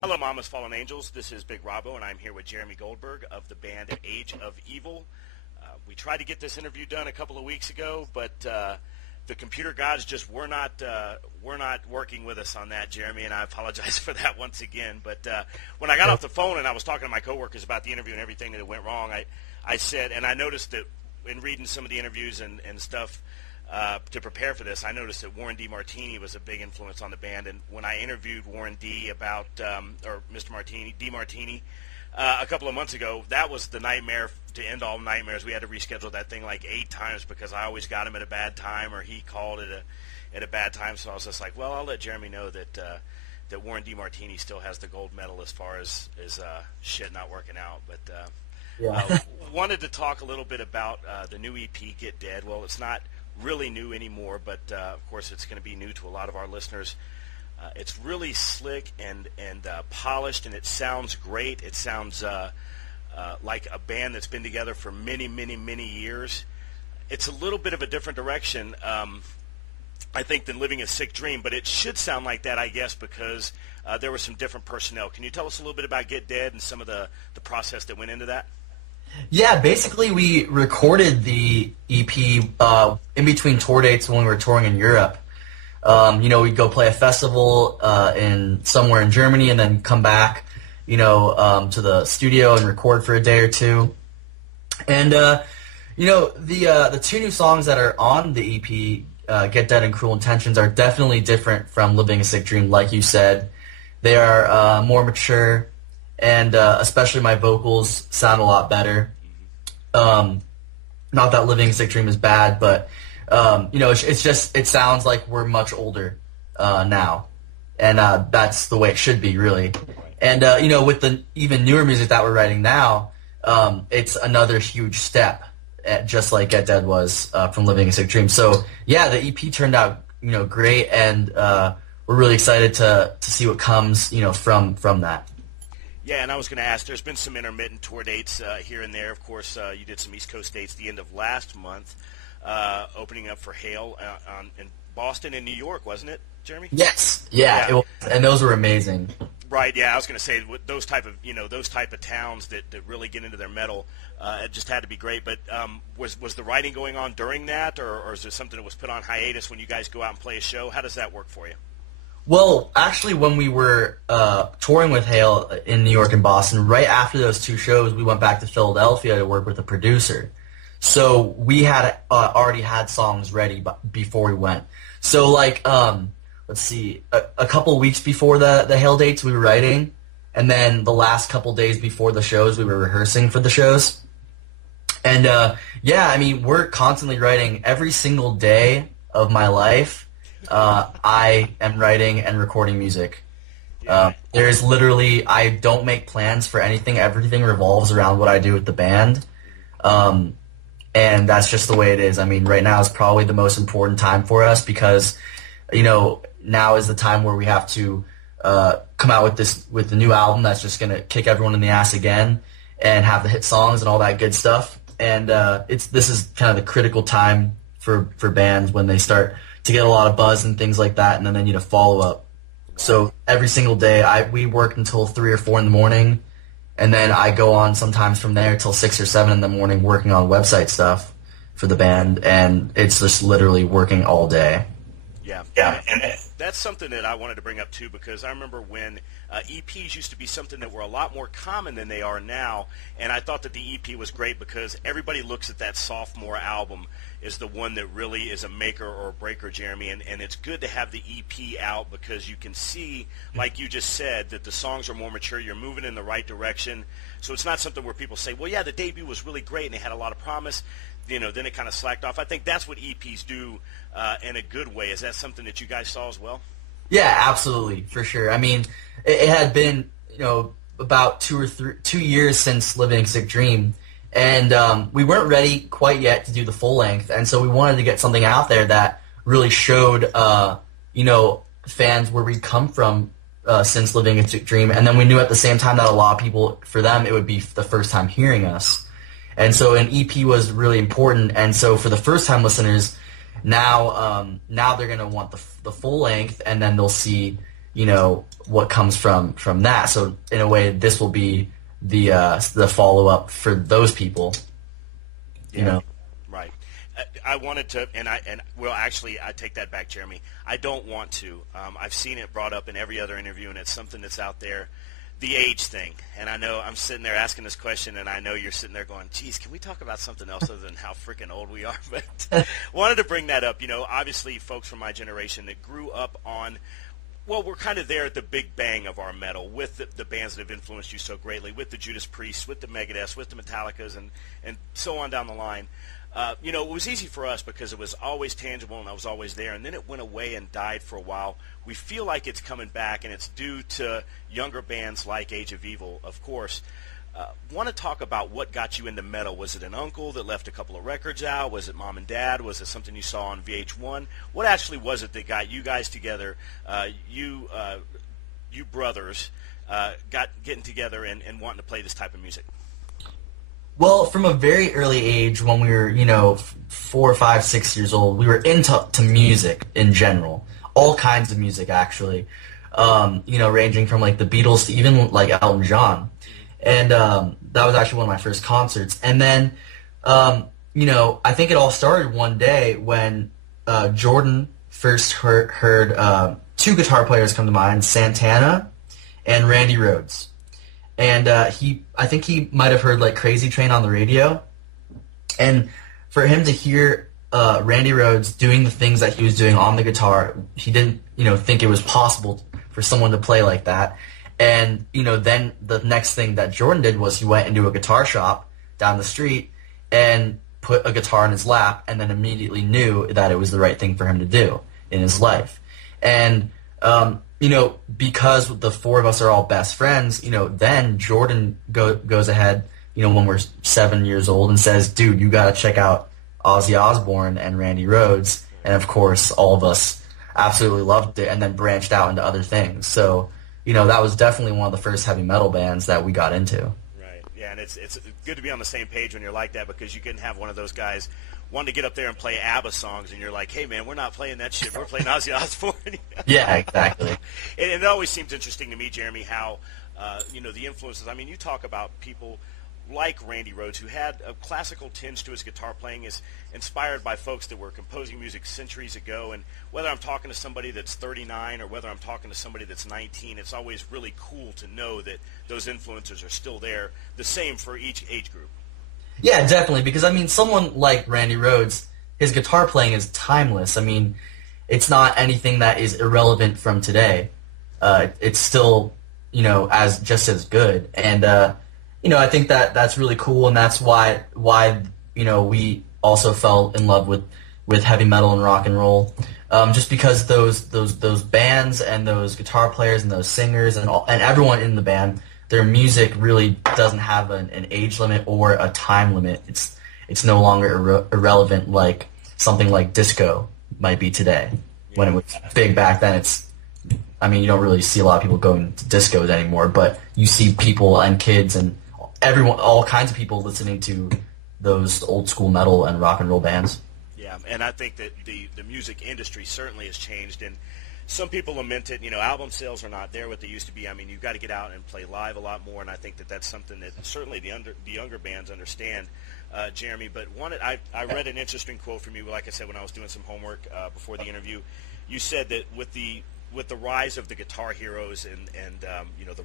Hello, Mama's Fallen Angels. This is Big Robbo, and I'm here with Jeremy Goldberg of the band Age of Evil. We tried to get this interview done a couple of weeks ago, but the computer gods just were not working with us on that, Jeremy, and I apologize for that once again. But when I got off the phone and I was talking to my coworkers about the interview and everything that went wrong, I said, and I noticed that in reading some of the interviews and stuff, to prepare for this, I noticed that Warren DeMartini was a big influence on the band. And when I interviewed Warren D about, or Mr. Martini, DeMartini, a couple of months ago, that was the nightmare to end all nightmares. We had to reschedule that thing like 8 times because I always got him at a bad time or he called at a bad time. So I was just like, well, I'll let Jeremy know that Warren DeMartini still has the gold medal as far as shit not working out. But wanted to talk a little bit about the new EP, Get Dead. Well, it's not really new anymore, but of course it's going to be new to a lot of our listeners. It's really slick and polished, and it sounds great. It sounds like a band that's been together for many, many, many years. It's a little bit of a different direction, I think, than Living a Sick Dream, but it should sound like that, I guess, because there was some different personnel. Can you tell us a little bit about Get Dead and some of the process that went into that? Yeah, basically we recorded the EP in between tour dates when we were touring in Europe. We'd go play a festival somewhere in Germany and then come back, to the studio and record for a day or two. And, the 2 new songs that are on the EP, Get Dead and Cruel Intentions, are definitely different from Living a Sick Dream, like you said. They are more mature, and especially my vocals sound a lot better. Not that Living a Sick Dream is bad, but it sounds like we're much older now, and that's the way it should be, really. And with the even newer music that we're writing now, it's another huge step, just like Get Dead was from Living a Sick Dream. So yeah, the EP turned out great, and we're really excited to see what comes from that. Yeah, and I was going to ask, there's been some intermittent tour dates here and there. Of course, you did some East Coast dates the end of last month, opening up for Hale in Boston and New York, wasn't it, Jeremy? Yes, yeah. And those were amazing. Right, yeah, I was going to say, with those type of towns that really get into their metal, it just had to be great. But was the writing going on during that, or is there something that was put on hiatus when you guys go out and play a show? How does that work for you? Well, actually, when we were touring with Hale in New York and Boston, right after those 2 shows, we went back to Philadelphia to work with a producer. So we had already had songs ready before we went. So, let's see, a couple weeks before the Hale dates, we were writing, and then the last couple days before the shows, we were rehearsing for the shows. And, we're constantly writing every single day of my life. I am writing and recording music. There's literally, I don't make plans for anything. Everything revolves around what I do with the band. And that's just the way it is. I mean, right now is probably the most important time for us because, now is the time where we have to come out with the new album that's just going to kick everyone in the ass again and have the hit songs and all that good stuff. And this is kind of the critical time for bands when they start to get a lot of buzz and things like that, and then they need a follow-up. So every single day, we work until 3 or 4 in the morning, and then I go on sometimes from there till 6 or 7 in the morning working on website stuff for the band, and it's just literally working all day. Yeah. And that's something that I wanted to bring up, too, because I remember when EPs used to be something that were a lot more common than they are now, and I thought that the EP was great because everybody looks at that sophomore album as the one that really is a maker or a breaker, Jeremy, and it's good to have the EP out because you can see, like you just said, that the songs are more mature, you're moving in the right direction, so it's not something where people say, well, yeah, the debut was really great and they had a lot of promise, then it kind of slacked off. I think that's what EPs do in a good way. Is that something that you guys saw as well? Yeah, absolutely, for sure. I mean, it had been, about 2 years since Living a Sick Dream, and we weren't ready quite yet to do the full length, and so we wanted to get something out there that really showed, fans where we come from since Living a Sick Dream, and then we knew at the same time that a lot of people, for them, it would be the first time hearing us. And so an EP was really important, and so for the first-time listeners, now they're going to want the full length, and then they'll see, what comes from that. So in a way, this will be the follow up for those people. You know. Right. I wanted to, actually, I take that back, Jeremy. I don't want to. I've seen it brought up in every other interview, and it's something that's out there. The age thing, and I know I'm sitting there asking this question, and I know you're sitting there going, geez, can we talk about something else other than how freaking old we are? But wanted to bring that up. Obviously folks from my generation that grew up on, well, we're kind of there at the big bang of our metal with the bands that have influenced you so greatly, with the Judas Priests, with the Megadeths, with the Metallicas, and so on down the line. It was easy for us because it was always tangible and I was always there, and then it went away and died for a while. We feel like it's coming back, and it's due to younger bands like Age of Evil, of course. Want to talk about what got you into metal? Was it an uncle that left a couple of records out? Was it mom and dad? Was it something you saw on VH1? What actually was it that got you guys together, you brothers, getting together and wanting to play this type of music? Well, from a very early age, when we were, 4, 5, 6 years old, we were into music in general. All kinds of music, actually. Ranging from, like, the Beatles to even, like, Elton John. And that was actually one of my first concerts. And then, I think it all started one day when Jordan first heard two guitar players come to mind, Santana and Randy Rhoads. And I think he might have heard like Crazy Train on the radio, and for him to hear Randy Rhoads doing the things that he was doing on the guitar, he didn't think it was possible for someone to play like that. And then the next thing that Jordan did was he went into a guitar shop down the street and put a guitar in his lap, and then immediately knew that it was the right thing for him to do in his life. And because the four of us are all best friends, then Jordan goes ahead, when we're 7 years old and says, dude, you got to check out Ozzy Osbourne and Randy Rhoads. And, of course, all of us absolutely loved it and then branched out into other things. So, that was definitely one of the first heavy metal bands that we got into. Right. Yeah, and it's good to be on the same page when you're like that, because you can have one of those guys wanting to get up there and play ABBA songs, and you're like, hey, man, we're not playing that shit. We're playing Ozzy Osbourne. Yeah, exactly. And it always seems interesting to me, Jeremy, how, the influences. I mean, you talk about people like Randy Rhoads, who had a classical tinge to his guitar playing, is inspired by folks that were composing music centuries ago. And whether I'm talking to somebody that's 39 or whether I'm talking to somebody that's 19, it's always really cool to know that those influences are still there, the same for each age group. Yeah, definitely, because, someone like Randy Rhoads, his guitar playing is timeless. It's not anything that is irrelevant from today. It's still, just as good. And, I think that's really cool, and that's why we also fell in love with heavy metal and rock and roll. Just because those bands and those guitar players and those singers and everyone in the band, their music really doesn't have an age limit or a time limit. It's no longer irrelevant like something like disco might be today. Yeah. When it was big back then, you don't really see a lot of people going to discos anymore, but you see people and kids and everyone, all kinds of people listening to those old school metal and rock and roll bands. Yeah, and I think that the music industry certainly has changed, and some people lament it. Album sales are not there what they used to be. You've got to get out and play live a lot more, and I think that that's something that certainly the younger bands understand, Jeremy. But I read an interesting quote from you, like I said, when I was doing some homework before the interview. You said that with the rise of the guitar heroes and the